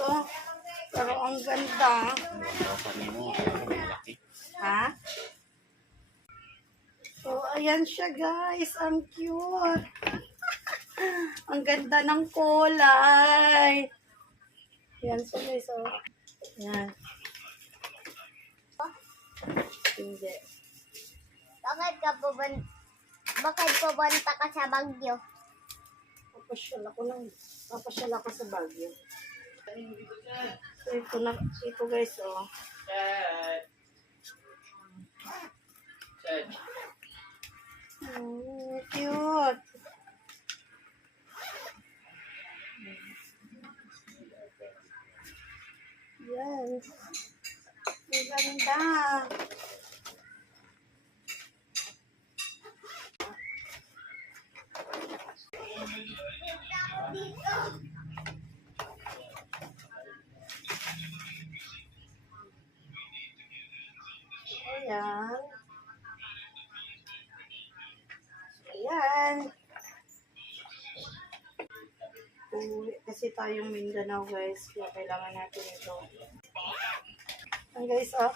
oh. Pero ang ganda. Ha? So, ayan siya guys. Ang cute. Ang ganda ng kulay. Ayan siya guys, oh. Ayan. Hindi. Bakit pupunta ka sa Baguio? Papasyal ako sa Baguio. So, ito guys, oh. Cute. Yan. Ang ganda. Ayan. Ayan. Uwi kasi tayong Mindanao guys. Kaya kailangan natin ito. Ayan guys, oh.